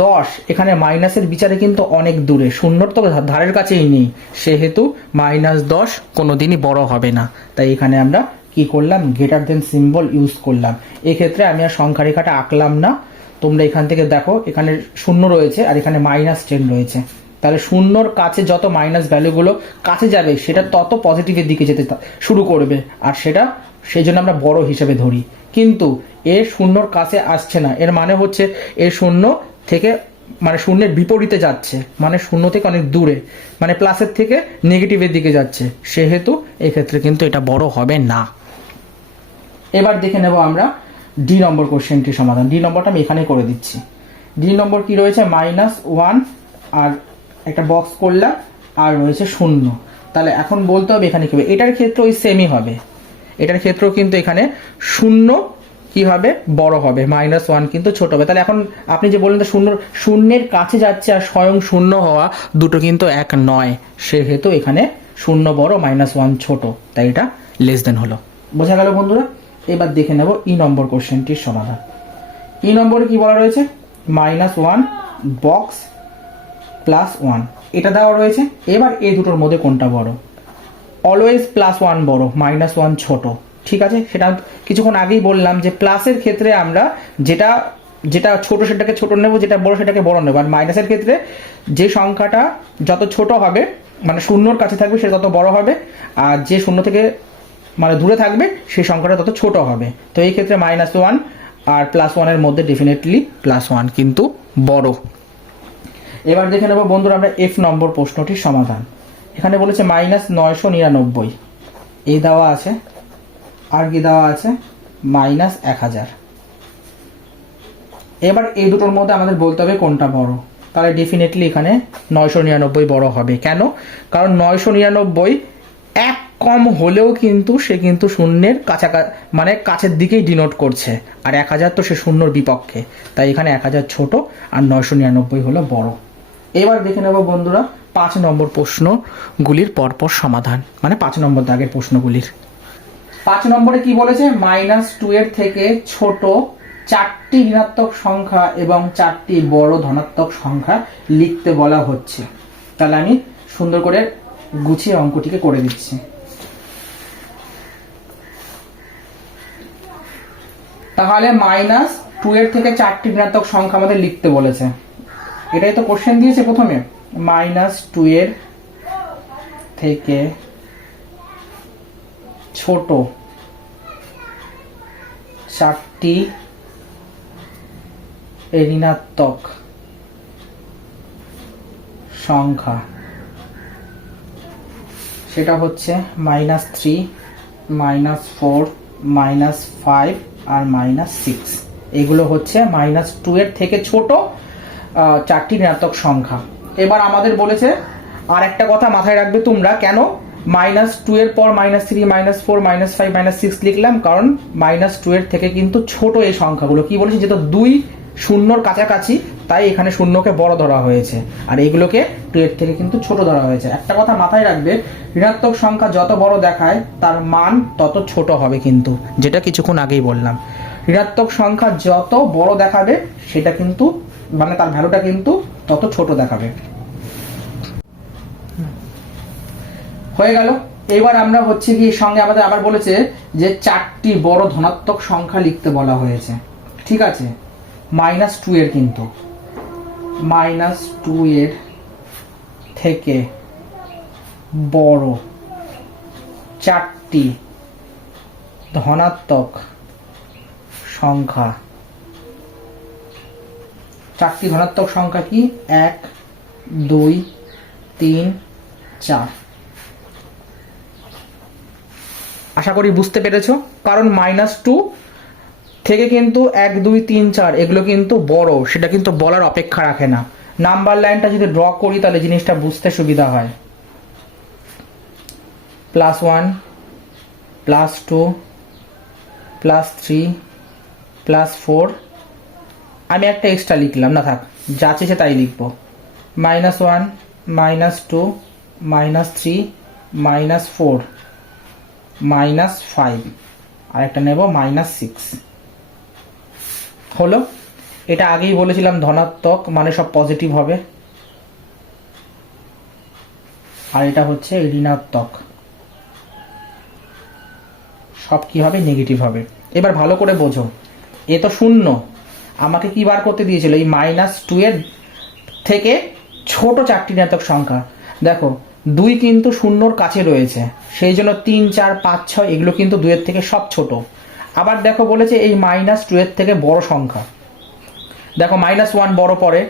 10 এখানে মাইনাসের বিচারে কিন্তু অনেক দূরে, শূন্যর তো ধারের কাছেই নেই, সেহেতু -10 কোনোদিনই বড় হবে না। তাই এখানে আমরা কি করলাম, গ্রেটার দেন সিম্বল ইউজ করলাম। এক্ষেত্রে আমি আর সংখ্যা রেখাটা আঁকলাম না। তোমরা এখান থেকে দেখো, এখানে শূন্য রয়েছে আর এখানে -10 রয়েছে, তাহলে শূন্যর কাছে যত মাইনাস ভ্যালুগুলো কাছে যাবে সেটা তত পজিটিভের দিকে যেতে শুরু করবে, আর সেটা সেই জন্য আমরা বড় হিসেবে ধরি। কিন্তু এ শূন্যর কাছে আসছে না, এর মানে হচ্ছে এ শূন্য থেকে মানে শূন্যের বিপরীতে যাচ্ছে, মানে শূন্য থেকে অনেক দূরে, মানে প্লাসের থেকে নেগেটিভের দিকে যাচ্ছে, সেহেতু এক্ষেত্রে কিন্তু এটা বড় হবে না। এবার দেখে নেব আমরা ডি নম্বর কোশ্চেনটির সমাধান। ডি নম্বরটা আমি এখানে করে দিচ্ছি। ডি নম্বর কি রয়েছে, -1 আর একটা বক্স করলাম আর রয়েছে 0। তাহলে এখন বলতে হবে এখানে কি হবে, এটার ক্ষেত্রে ওই সেমই হবে, এটার ক্ষেত্রেও কিন্তু এখানে 0 কি হবে, বড় হবে, -1 কিন্তু ছোট হবে। তাহলে এখন আপনি যে বললেন শূন্যের কাছে যাচ্ছে আর স্বয়ং শূন্য হওয়া দুটো কিন্তু এক নয়, সেহেতু এখানে 0 বড় -1 ছোট, তাই এটা লেস দেন হলো। বোঝা গেল বন্ধুরা। এবার দেখে নেব ই নম্বর কোশ্চেনটির সমাধান। ই নম্বরে কি বলা রয়েছে, -1 বক্স +1 এটা দেওয়া রয়েছে। এবার এই দুটোর মধ্যে কোনটা বড়, অলওয়েজ +1 বড়, -1 ছোট। ঠিক আছে, সেটা কিছুক্ষণ আগেই বললাম যে প্লাসের ক্ষেত্রে আমরা যেটা যেটা ছোট সেটাকে ছোট নেব, যেটা বড় সেটাকে বড় নেব, আর মাইনাসের ক্ষেত্রে যে সংখ্যাটা যত ছোট হবে মানে শূন্যর কাছে থাকবে সেটা তত বড় হবে, আর যে শূন্য থেকে মানে দূরে থাকবে সেই সংখ্যাটা তত ছোট হবে। তো এই ক্ষেত্রে -1 আর +1 এর মধ্যে ডেফিনেটলি +1 কিন্তু বড়। এবার দেখে নেব বন্ধুরা আমরা এফ নম্বর প্রশ্নটির সমাধান। এখানে বলেছে -999 এই দেওয়া আছে, আর কি দেওয়া আছে, -1000। এবার এই দুটোর মধ্যে আমাদের বলতে হবে কোনটা বড়। তাহলে ডেফিনেটলি এখানে 999 বড় হবে। কেন? কারণ 999 এক কম হলেও কিন্তু সে কিন্তু শূন্যের কাছাকাছি মানে কাছের দিকেই ডিনোট করছে, আর 1000 তো সে শূন্যর বিপক্ষে, তাই এখানে 1000 ছোট আর 999 হলো বড়। এবার দেখে নেব বন্ধুরা 5 নম্বর প্রশ্নগুলির পরপর সমাধান, মানে 5 নম্বর দাগের প্রশ্নগুলির। 5 নম্বরে কি বলেছে, -2 এর থেকে ছোট 4টি ঋণাত্মক সংখ্যা এবং 4টি বড় ধনাত্মক সংখ্যা লিখতে বলা হচ্ছে। তাহলে আমি সুন্দর করে গুছিয়ে অঙ্কটিকে করে দিচ্ছি। তাহলে -2 এর থেকে 4টি ঋণাত্মক সংখ্যা আমাদের লিখতে বলেছে, এটাই তো কোশ্চেন দিয়েছে প্রথমে। -2 এর থেকে ছোট 4টি ঋণাত্মক সংখ্যা, সেটা হচ্ছে -3, -4, -5 আর -6। এগুলো হচ্ছে -2 এর থেকে ছোট 4টি ঋণাত্মক সংখ্যা। এবার আমাদের বলেছে আর একটা কথা মাথায় রাখবে তোমরা, কেন -2 এর পর -3, -4, -5, -6 লিখলাম, কারণ -2 এর থেকে কিন্তু ছোট এই সংখ্যাগুলো। কি বলেছে, যেহেতু 2 শূন্যর কাছাকাছি, তাই এখানে শূন্যকে বড় ধরা হয়েছে, আর এইগুলোকে 2 এর থেকে কিন্তু ছোট ধরা হয়েছে। একটা কথা মাথায় রাখবে, ঋণাত্মক সংখ্যা যত বড় দেখায় তার মান তত ছোট হবে, কিন্তু যেটা কিছুক্ষণ আগেই বললাম, ঋণাত্মক সংখ্যা যত বড় দেখাবে সেটা কিন্তু মানে তার ভ্যালুটা কিন্তু তত ছোট দেখাবে। হয়ে গেল এবার আমরা হচ্ছে কি সঙ্গে আমাদের আবার বলেছে যে 4টি বড় ধনাত্মক সংখ্যা লিখতে বলা হয়েছে, ঠিক আছে। -2 এর কিন্তু -2 এর থেকে বড় 4টি ধনাত্মক সংখ্যা। 4টি ধনাত্মক সংখ্যা কি? 1 2 3 4। আশা করি বুঝতে পেরেছো, কারণ -2 থেকে কিন্তু 1 2 3 4 এগুলো কিন্তু বড়, সেটা কিন্তু বলার অপেক্ষা রাখে না। নাম্বার লাইনটা যদি ড্র করি তাহলে জিনিসটা বুঝতে সুবিধা হয়। +1 +2 +3 +4, আমি একটা এক্সট্রা লিখলাম, না থাক, যা চেয়েছে তাই লিখবো। -1 -2 -3 -4 -5, আর একটা নেব -6। হলো। এটা আগেই বলেছিলাম ধনাত্মক মানে সব পজিটিভ হবে, আর এটা হচ্ছে ঋণাত্মক, সব কি হবে? নেগেটিভ হবে। এবার ভালো করে বোঝো, এ তো শূন্য, আমাকে কি বার করতে দিয়েছিল? এই -2 এর থেকে ছোট 4টি ঋণাত্মক সংখ্যা। দেখো 2 কিন্তু শূন্যর কাছে রয়েছে, সেই জন্য 3 4 5 6 এগুলো কিন্তু 2 এর থেকে সব ছোট। আবার দেখো বলেছে এই -2 এর থেকে বড় সংখ্যা, দেখো -1 বড় পড়ে,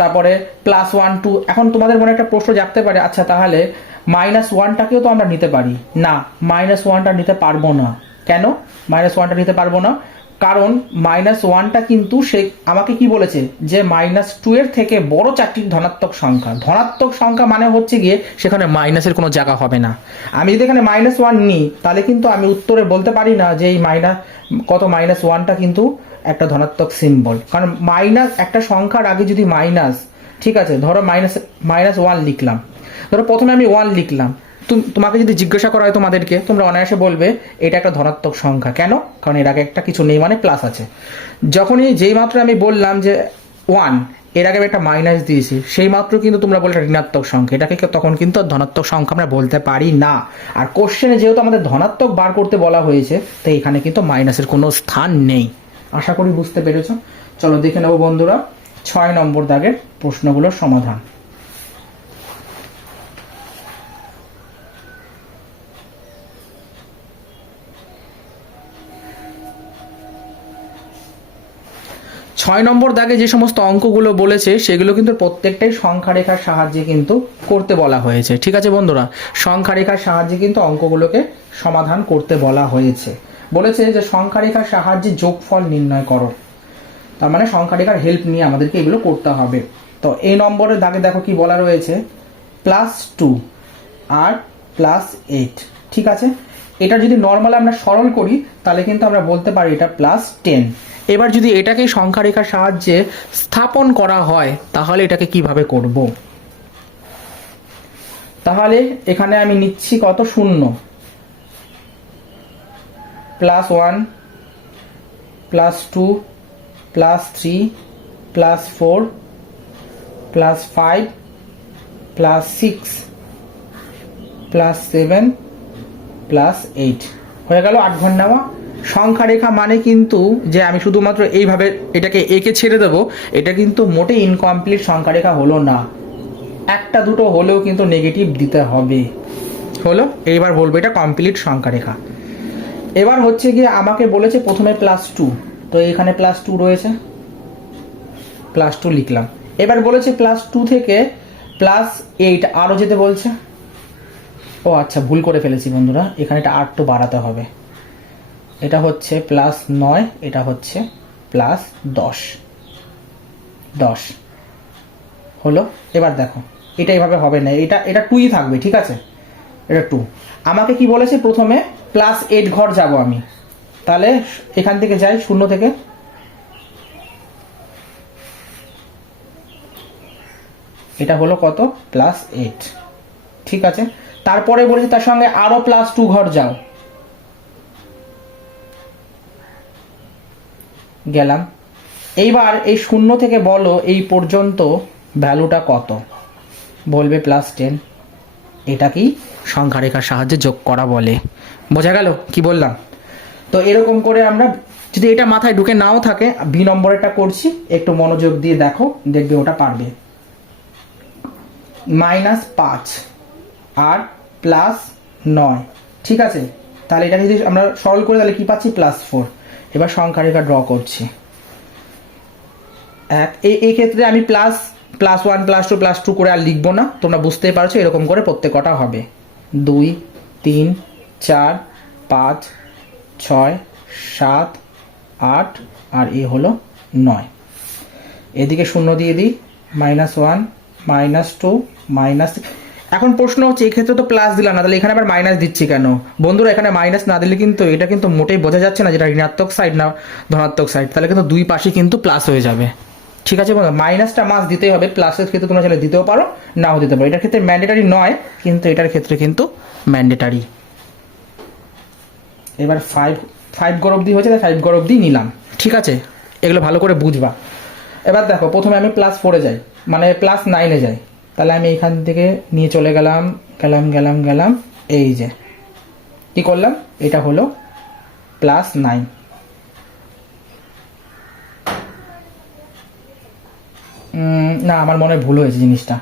তারপরে +1 2। এখন তোমাদের মনে একটা প্রশ্ন জাগতে পারে, আচ্ছা তাহলে -1টাকেও তো আমরা নিতে পারি। না, -1টা নিতে পারবো না। কেন -1টা নিতে পারবো না? কারণ -1টা কিন্তু সে আমাকে কি বলেছে যে -2 এর থেকে বড় 4টি ধনাত্মক সংখ্যা। ধনাত্মক সংখ্যা মানে হচ্ছে গিয়ে সেখানে মাইনাসের কোনো জায়গা হবে না। আমি যদি এখানে -1 নিই তাহলে কিন্তু আমি উত্তরে বলতে পারি না যে এই -1টা কিন্তু একটা ধনাত্মক সিম্বল, কারণ মাইনাস একটা সংখ্যার আগে যদি মাইনাস, ঠিক আছে, ধরো -1 লিখলাম, ধরো প্রথমে আমি 1 লিখলাম, তোমাকে যদি জিজ্ঞাসা করা হয় তোমাদেরকে, তোমরা অনায়াসে বলবে এটা একটা ধনাত্মক সংখ্যা। কেন? কারণ এর আগে একটা কিছু নেই মানে প্লাস আছে। যখনই যেই মাত্র আমি বললাম যে 1, এর আগে আমি একটা মাইনাস দিয়েছি, সেই মাত্র কিন্তু তোমরা বলে ঋণাত্মক সংখ্যা, এটাকে তখন কিন্তু ধনাত্মক সংখ্যা আমরা বলতে পারি না। আর কোশ্চেনে যেহেতু আমাদের ধনাত্মক বার করতে বলা হয়েছে, তাই এখানে কিন্তু মাইনাসের কোনো স্থান নেই। আশা করি বুঝতে পেরেছ। চলো দেখে নেব বন্ধুরা 6 নম্বর দাগের প্রশ্নগুলোর সমাধান। ছয় নম্বর দাগে যে সমস্ত অঙ্কগুলো বলেছে সেগুলো কিন্তু প্রত্যেকটাই সংখ্যা রেখার সাহায্যে কিন্তু করতে বলা হয়েছে, ঠিক আছে বন্ধুরা। সংখ্যা রেখার সাহায্যে কিন্তু অঙ্কগুলোকে সমাধান করতে বলা হয়েছে। বলেছে যে সংখ্যা রেখার সাহায্যে যোগফল নির্ণয় করো, তার মানে সংখ্যা রেখার হেল্প নিয়ে আমাদেরকে এগুলো করতে হবে। তো এই নম্বরের দাগে দেখো কি বলা রয়েছে, +2 আর +8, ঠিক আছে। এটা যদি নর্মাল আমরা সরল করি তাহলে কিন্তু আমরা বলতে পারি এটা +10। এবার যদি এটাকে সংখ্যা রেখার সাহায্যে স্থাপন করা হয় তাহলে এটাকে কিভাবে করব? তাহলে এখানে আমি নিচ্ছি কত? 0, +1 +2 +3 +4 +5 +6 +7 +8 হয়ে গেল 8 ঘর নেওয়া। সংখ্যা রেখা মানে কিন্তু যে আমি শুধুমাত্র এইভাবে এটাকে এঁকে ছেড়ে দেবো, এটা কিন্তু মোটেই ইনকমপ্লিট সংখ্যা রেখা হলো না, একটা দুটো হলেও কিন্তু নেগেটিভ দিতে হবে। হলো, এইবার বলবো এটা কমপ্লিট সংখ্যা রেখা। এবার হচ্ছে গিয়ে আমাকে বলেছে প্রথমে +2, তো এখানে +2 রয়েছে, +2 লিখলাম। এবার বলেছে +2 থেকে +8 আরও যেতে বলছে। ও আচ্ছা, ভুল করে ফেলেছি বন্ধুরা, এখানে এটা 8 বাড়াতে হবে। এটা হচ্ছে +9, এটা হচ্ছে +10, 10 হলো। এবার দেখো এটা এইভাবে হবে না, এটা 2ই থাকবে, ঠিক আছে, এটা 2। আমাকে কি বলেছে প্রথমে +8 ঘর যাব আমি, তাহলে এখান থেকে যাই 0 থেকে, এটা হলো কত? +8, ঠিক আছে। তারপরে বলেছে তার সঙ্গে আরো +2 ঘর যাও, গেলাম। এইবার এই 0 থেকে বলো এই পর্যন্ত ভ্যালুটা কত? বলবে +10। এটাকেই সংখ্যা রেখার সাহায্যে যোগ করা বলে। বোঝা গেল কি বললাম? তো এরকম করে আমরা, যদি এটা মাথায় ঢুকে নাও থাকে, বি নম্বরেরটা করছি, একটু মনোযোগ দিয়ে দেখো, দেখবে ওটা পারবে। -5 আর +9, ঠিক আছে? তাহলে এটা যদি আমরা সরল করে তাহলে কি পাচ্ছি? +4। এবার সংখ্যা রেখা ড্র করছি। এই ক্ষেত্রে আমি +1 +2 +2 করে আর লিখবো না, তোমরা বুঝতেই পারছো, এরকম করে প্রত্যেক কটা হবে। 2 3 4 5 6 7 8 আর এ হলো 9। এদিকে শূন্য দিয়ে দিই, -1 -2 -। এখন প্রশ্ন হচ্ছে, এই ক্ষেত্রে তো প্লাস দিলাম না, তাহলে এখানে আবার মাইনাস দিচ্ছি কেন? বন্ধুরা, এখানে মাইনাস না দিলে কিন্তু এটা কিন্তু মোটেই বোঝা যাচ্ছে না যেটা ঋণাত্মক সাইড না ধনাত্মক সাইড। তাহলে কিন্তু দুই পাশে কিন্তু প্লাস হয়ে যাবে, ঠিক আছে বন্ধু? মাইনাসটা মাস দিতেই হবে। প্লাসের ক্ষেত্রে তোমরা চাইলে দিতেও পারো, নাও দিতে পারো, এটার ক্ষেত্রে ম্যান্ডেটারি নয়, কিন্তু এটার ক্ষেত্রে কিন্তু ম্যান্ডেটারি। এবার 5 ঘর অবধি হয়েছে, তাই 5 ঘর অবধি নিলাম, ঠিক আছে? এগুলো ভালো করে বুঝবা। এবার দেখো, প্রথমে আমি +4-এ যাই, মানে +9-এ যাই। তাহলে আমি এখান থেকে নিয়ে চলে গেলাম, এই যে কি করলাম, এটা হলো +9। না, আমার মনে ভুল হয়েছে জিনিসটা,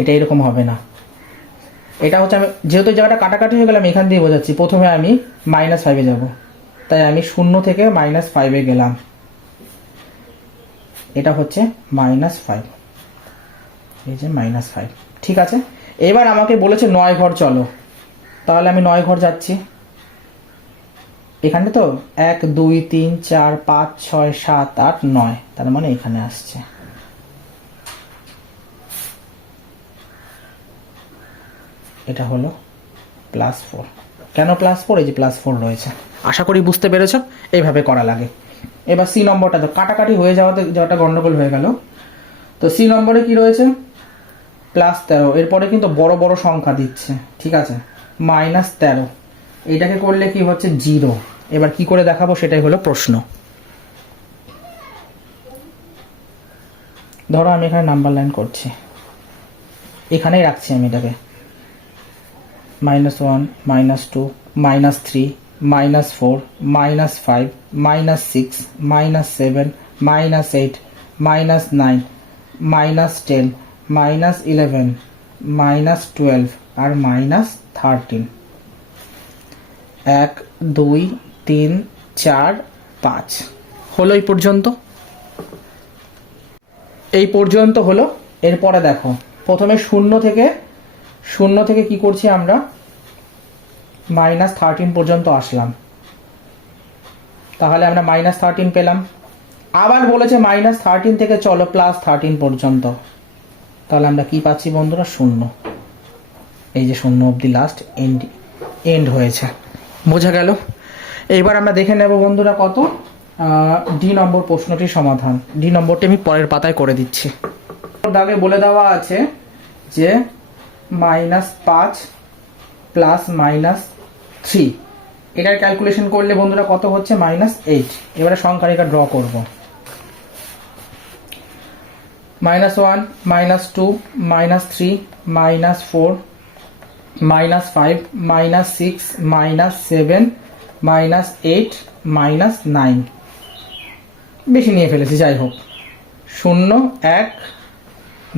এটা এরকম হবে না। এটা হচ্ছে, আমি যেহেতু জায়গাটা কাটাকাটি হয়ে গেলাম, এখান দিয়ে বোঝাচ্ছি। প্রথমে আমি -5-এ যাব, তাই আমি 0 থেকে -5-এ গেলাম। এটা হচ্ছে -5, এই যে -5, ঠিক আছে? এবার আমাকে বলেছে 9 ঘর চলো, তাহলে আমি 9 ঘর যাচ্ছি। এখানে তো 1 2 3 4 5 6 7 8 9, তার মানে এখানে আসছে। এটা হলো +4। কেন +4? এই যে +4 রয়েছে। আশা করি বুঝতে পেরেছ, এইভাবে করা লাগে। এবার সি নম্বরটা তো কাটাকাটি হয়ে যাওয়াটা গন্ডগোল হয়ে গেল। তো সি নম্বরে কি রয়েছে? +13। এরপরে কিন্তু বড় বড় সংখ্যা দিচ্ছে, ঠিক আছে? -13, এটাকে করলে কি হচ্ছে? 0। এবার কি করে দেখাবো সেটাই হলো প্রশ্ন। ধরো আমি এখানে নাম্বার লাইন করছি, এখানেই রাখছি আমি এটাকে। -1 -2 -3 -4 -5 -6 -7 -8 -9 -10 -11 -12 আর -13। 1 2 3 4 5 হলো এই পর্যন্ত। এই পর্যন্ত হলো। এরপরে দেখো, প্রথমে শূন্য থেকে কি করছি আমরা? -13 পর্যন্ত আসলাম, তাহলে আমরা -13 পেলাম। আবার বলেছে -13 থেকে চলো +13 পর্যন্ত, তাহলে আমরা কি পাচ্ছি বন্ধুরা? 0। এই যে 0 অবধি লাস্ট এন্ড হয়েছে। বোঝা গেল? এইবার আমরা দেখে নেব বন্ধুরা কত ডি নম্বর প্রশ্নটির সমাধান। ডি নম্বরটি আমি পরের পাতায় করে দিচ্ছি। দাগে বলে দেওয়া আছে যে -5 + -3, এটার ক্যালকুলেশন করলে বন্ধুরা কত হচ্ছে? -8। এবারে সংখ্যা রেখা ড্র করব। -1 -2 -3 -4 -5 -6 -7 -8 -9। বেশি নিয়ে ফেলেছি, যাই হোক। 0 1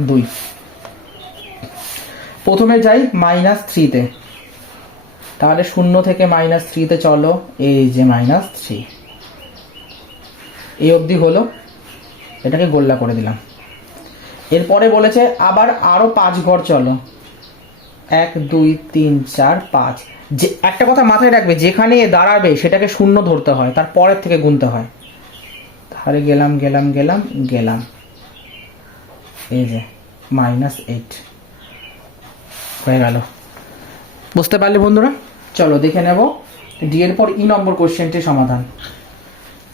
2। প্রথমে যাই -3-তে, তাহলে 0 থেকে -3-তে চলো, এই যে -3, এই অবধি হলো। এটাকে গোল্লা করে দিলাম। এরপরে বলেছে আবার আরো 5 ঘর চলো, 1 2 3 4 5। যে একটা কথা মাথায় রাখবে, যেখানে দাঁড়াবে সেটাকে 0 ধরতে হয়, তার পরের থেকে গুনতে হয়। তাহলে গেলাম, এই যে -8 হয়ে গেল। বুঝতে পারলে বন্ধুরা? চলো দেখে নেব ডি এর পর ই নম্বর কোশ্চেনটির সমাধান।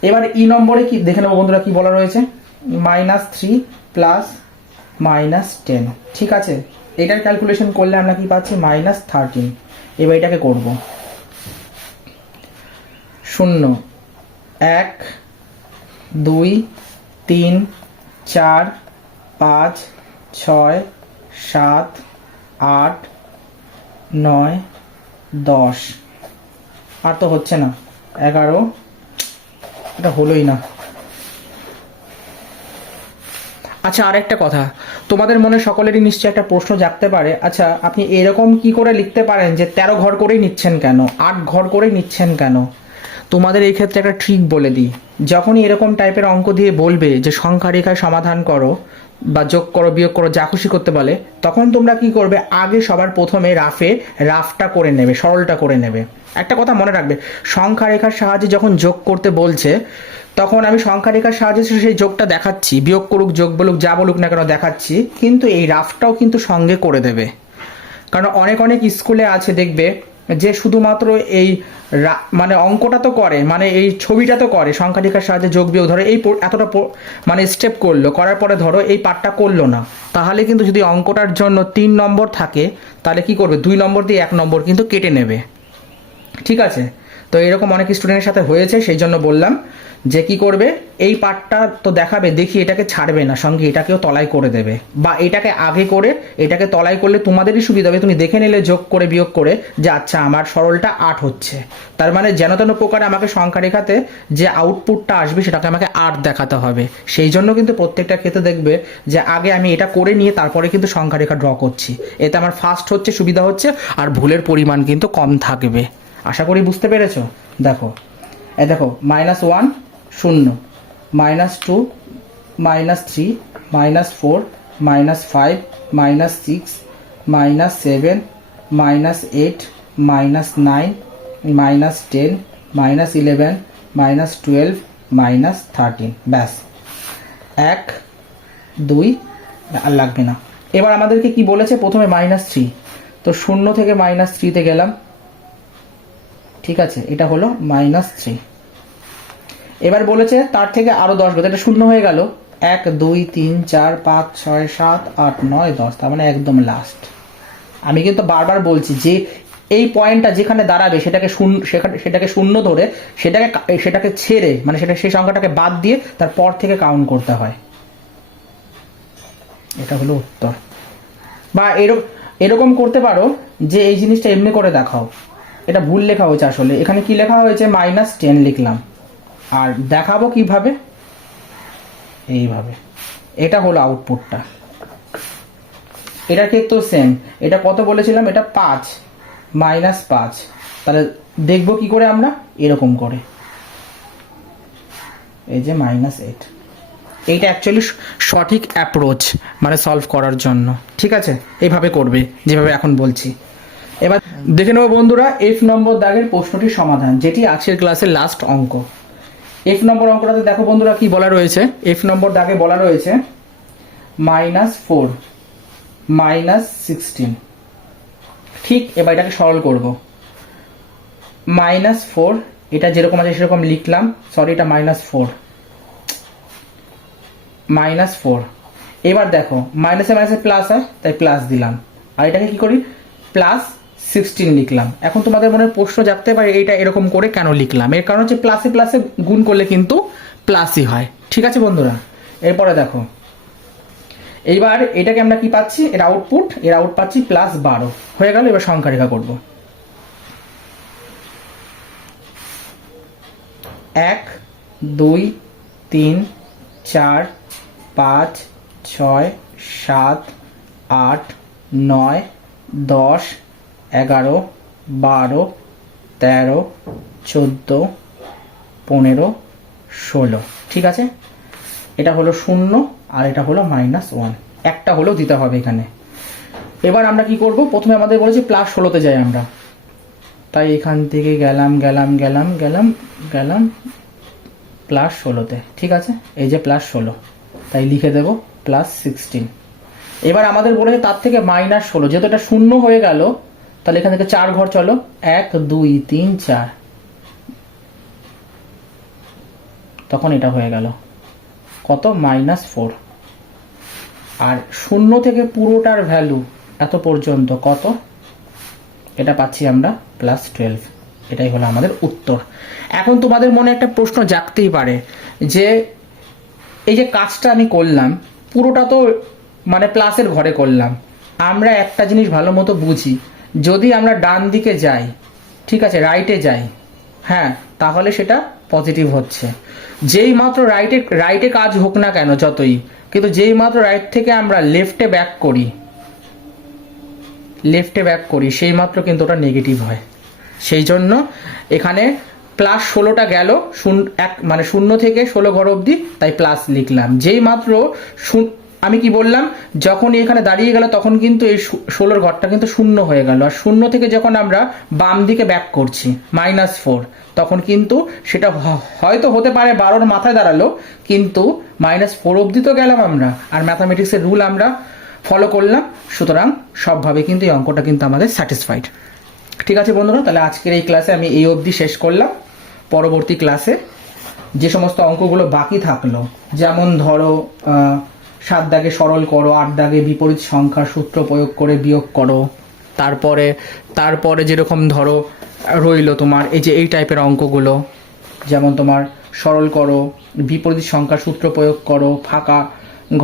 এবার ই নম্বরে কি দেখে নেব বন্ধুরা, কি বলা রয়েছে? -3 + -10, ঠিক আছে? এটার ক্যালকুলেশন করলে আমরা কি পাচ্ছি? -13। এবার এটাকে করব। 0 1 2 3 4 5 6 7 8 9, 10, আর তো হচ্ছে না, 11, এটা হলোই না। আচ্ছা, আরেকটা কথা, তোমাদের মনে সকলেরই নিশ্চয়ই একটা প্রশ্ন জাগতে পারে, আচ্ছা আপনি এরকম কি করে লিখতে পারেন যে 13 ঘর করেই নিচ্ছেন কেন, 8 ঘর করেই নিচ্ছেন কেন? তোমাদের এই ক্ষেত্রে একটা ট্রিক বলে দিই। যখনই এরকম টাইপের অঙ্ক দিয়ে বলবে যে সংখ্যা রেখায় সমাধান করো বা যোগ করো বিয়োগ করো যা খুশি করতে বলে, তখন তোমরা কি করবে, আগে সবার প্রথমে রাফটা করে নেবে, সরলটা করে নেবে। একটা কথা মনে রাখবে, সংখ্যা রেখার সাহায্যে যখন যোগ করতে বলছে, তখন আমি সংখ্যা রেখার সাহায্যে সেই যোগটা দেখাচ্ছি, বিয়োগ করুক যোগ বলুক যা বলুক না কেন দেখাচ্ছি, কিন্তু এই রাফটাও কিন্তু সঙ্গে করে দেবে। কারণ অনেক অনেক স্কুলে আছে দেখবে যে শুধুমাত্র এই মানে অঙ্কটা তো করে, মানে এই ছবিটা তো করে সংখ্যা রেখার সাহায্যে যোগ বিয়োগ, ধরো এই এতটা মানে স্টেপ করলো, করার পরে ধরো এই পার্টটা করলো না, তাহলে কিন্তু যদি অঙ্কটার জন্য 3 নম্বর থাকে, তাহলে কি করবে, 2 নম্বর দিয়ে 1 নম্বর কিন্তু কেটে নেবে। ঠিক আছে, তো এরকম অনেক স্টুডেন্টের সাথে হয়েছে, সেই জন্য বললাম যে কি করবে, এই পার্টটা তো দেখাবে, দেখি এটাকে ছাড়বে না, সঙ্গে এটাকেও তলায় করে দেবে, বা এটাকে আগে করে এটাকে তলায় করলে তোমাদেরই সুবিধা হবে, তুমি দেখে নিলে যোগ করে বিয়োগ করে যে আচ্ছা আমার সরলটা 8 হচ্ছে, তার মানে যেন তেন প্রকারে আমাকে সংখ্যা রেখাতে যে আউটপুটটা আসবে সেটাকে আমাকে 8 দেখাতে হবে। সেই জন্য কিন্তু প্রত্যেকটা ক্ষেত্রে দেখবে যে আগে আমি এটা করে নিয়ে তারপরে কিন্তু সংখ্যা রেখা ড্র করছি, এতে আমার ফাস্ট হচ্ছে, সুবিধা হচ্ছে, আর ভুলের পরিমাণ কিন্তু কম থাকবে। আশা করি বুঝতে পেরেছো। দেখো, দেখো, -1 0, -2, -3, -4, -5, -6, -7, -8, -9, -10, -11, -12, -13, ব্যাস 1, 2, আর লাগবে না। এবার আমাদেরকে কি বলেছে, প্রথমে -3, তো 0 থেকে -3-তে গেলাম, ঠিক আছে, এটা হলো -3। এবার বলেছে তার থেকে আরো 10 গেলে, এটা 0 হয়ে গেল, 1, 2, 3, 4, 5, 6, 7, 8, 9, 10, তার মানে একদম লাস্ট। আমি কিন্তু বারবার বলছি যে এই পয়েন্টটা যেখানে দাঁড়াবে সেটাকে 0 ধরে সেটাকে ছেড়ে, মানে সেই সংখ্যাটাকে বাদ দিয়ে তারপর থেকে কাউন্ট করতে হয়। এটা হলো উত্তর। বা এরকম করতে পারো যে এই জিনিসটা এমনি করে দেখাও, এটা ভুল লেখা হয়েছে, আসলে এখানে কি লেখা হয়েছে, -10 লিখলাম, আর দেখাবো কিভাবে, এইভাবে। এটা হলো আউটপুটটা। এটার ক্ষেত্রেও সেম, এটা কত বলেছিলাম, এটা 5, -5, তাহলে দেখবো কি করে আমরা, এরকম করে, এই যে -8। এইটা অ্যাকচুয়ালি সঠিক অ্যাপ্রোচ, মানে সলভ করার জন্য। ঠিক আছে, এইভাবে করবে যেভাবে এখন বলছি। এবার দেখে নেবো বন্ধুরা F নম্বর দাগের প্রশ্নটির সমাধান, যেটি আজকের ক্লাসের লাস্ট অঙ্ক। F নম্বর অঙ্কটাতে দেখো বন্ধুরা কি বলা রয়েছে, F নম্বর দাগে বলা রয়েছে -4, -16। ঠিক, এবার এটাকে সরল করব। -4, এটা যেরকম আছে সেরকম লিখলাম, সরি এটা -4, -4। এবার দেখো মাইনাসে মাইনাসে প্লাস হয়, তাই প্লাস দিলাম, আর এটাকে কি করি, +16 লিখলাম। এখন তোমাদের মনে প্রশ্ন জাগতে পারে এটা এরকম করে কেন লিখলাম, এর কারণ হচ্ছে প্লাসে প্লাসে গুণ করলে কিন্তু প্লাসই হয়। ঠিক আছে বন্ধুরা, এরপরে দেখো, এইবার এটাকে আমরা কি পাচ্ছি, এর আউটপুট পাচ্ছি +12 হয়ে গেল। এবার সংখ্যা রেখা করব, 1, 2, 3, 4, 5, 6, 7, 8, 9, 10, 11, 12, 13, 14, 15, 16। ঠিক আছে, এটা হলো 0 আর এটা হলো -1, একটা হলেও দিতে হবে এখানে। এবার আমরা কি করব, প্রথমে আমাদের বলেছে +16-তে যাই আমরা, তাই এখান থেকে গেলাম +16-তে। ঠিক আছে, এই যে +16, তাই লিখে দেব +16। এবার আমাদের বলেছে তার থেকে -16, যেহেতু এটা 0 হয়ে গেল, তাহলে এখান থেকে 4 ঘর চলো, 1, 2, 3, 4, তখন এটা হয়ে গেল কত, -4। আর 0 থেকে পুরোটার ভ্যালু এত পর্যন্ত কত, এটা পাচ্ছি আমরা +12। এটাই হলো আমাদের উত্তর। এখন তোমাদের মনে একটা প্রশ্ন জাগতেই পারে যে এই যে কাজটা আমি করলাম পুরোটা তো মানে প্লাসের ঘরে করলাম, আমরা একটা জিনিস ভালো মতো বুঝি যদি আমরা ডান দিকে যাই, ঠিক আছে, রাইটে যাই, হ্যাঁ, তাহলে সেটা পজিটিভ হচ্ছে। যেই মাত্র রাইটে কাজ হোক না কেন যতই, কিন্তু যেই মাত্র রাইট থেকে আমরা লেফটে ব্যাক করি সেই মাত্র কিন্তু ওটা নেগেটিভ হয়। সেই জন্য এখানে +16টা গেল, মানে 0 থেকে 16 ঘর অবধি, তাই প্লাস লিখলাম। যেই মাত্র আমি কি বললাম, যখন এখানে দাঁড়িয়ে গেল তখন কিন্তু এই 16 ঘরটা কিন্তু 0 হয়ে গেল। আর 0 থেকে যখন আমরা বাম দিকে ব্যাক করছি -4, তখন কিন্তু সেটা হয়তো হতে পারে 12-র মাথায় দাঁড়ালো, কিন্তু -4 অবধি তো গেলাম আমরা, আর ম্যাথামেটিক্সের রুল আমরা ফলো করলাম। সুতরাং সবভাবে কিন্তু এই অঙ্কটা কিন্তু আমাদের স্যাটিসফাইড। ঠিক আছে বন্ধুরা, তাহলে আজকের এই ক্লাসে আমি এই অবধি শেষ করলাম। পরবর্তী ক্লাসে যে সমস্ত অঙ্কগুলো বাকি থাকলো, যেমন ধরো 7 দাগে সরল করো, 8 দাগে বিপরীত সংখ্যার সূত্র প্রয়োগ করে বিয়োগ করো, তারপরে যেরকম ধরো রইলো তোমার এই যে এই টাইপের অঙ্কগুলো, যেমন তোমার সরল করো, বিপরীত সংখ্যার সূত্র প্রয়োগ করো, ফাঁকা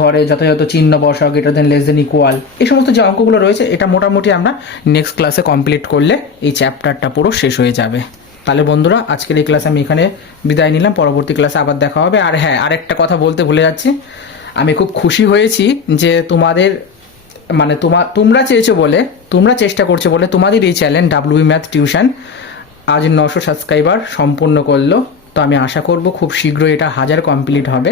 ঘরে যথাযথ চিহ্ন বসাও, ><= এই সমস্ত যে অঙ্কগুলো রয়েছে, এটা মোটামুটি আমরা নেক্সট ক্লাসে কমপ্লিট করলে এই চ্যাপ্টারটা পুরো শেষ হয়ে যাবে। তাহলে বন্ধুরা, আজকের এই ক্লাসে আমি এখানে বিদায় নিলাম। পরবর্তী ক্লাসে আবার দেখা হবে। আর হ্যাঁ, আরেকটা কথা বলতে ভুলে যাচ্ছি, আমি খুব খুশি হয়েছি যে তোমাদের মানে তোমরা চেয়েছো বলে, তোমরা চেষ্টা করছো বলে তোমাদের এই চ্যানেল WB ম্যাথ টিউশন আজ 900 সাবস্ক্রাইবার সম্পূর্ণ করলো। তো আমি আশা করব খুব শীঘ্রই এটা 1000 কমপ্লিট হবে।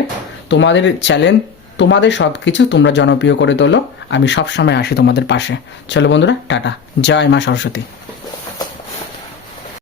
তোমাদের চ্যানেল, তোমাদের সব কিছু তোমরা জনপ্রিয় করে তোলো। আমি সবসময় আসি তোমাদের পাশে। চলো বন্ধুরা, টাটা, জয় মা সরস্বতী।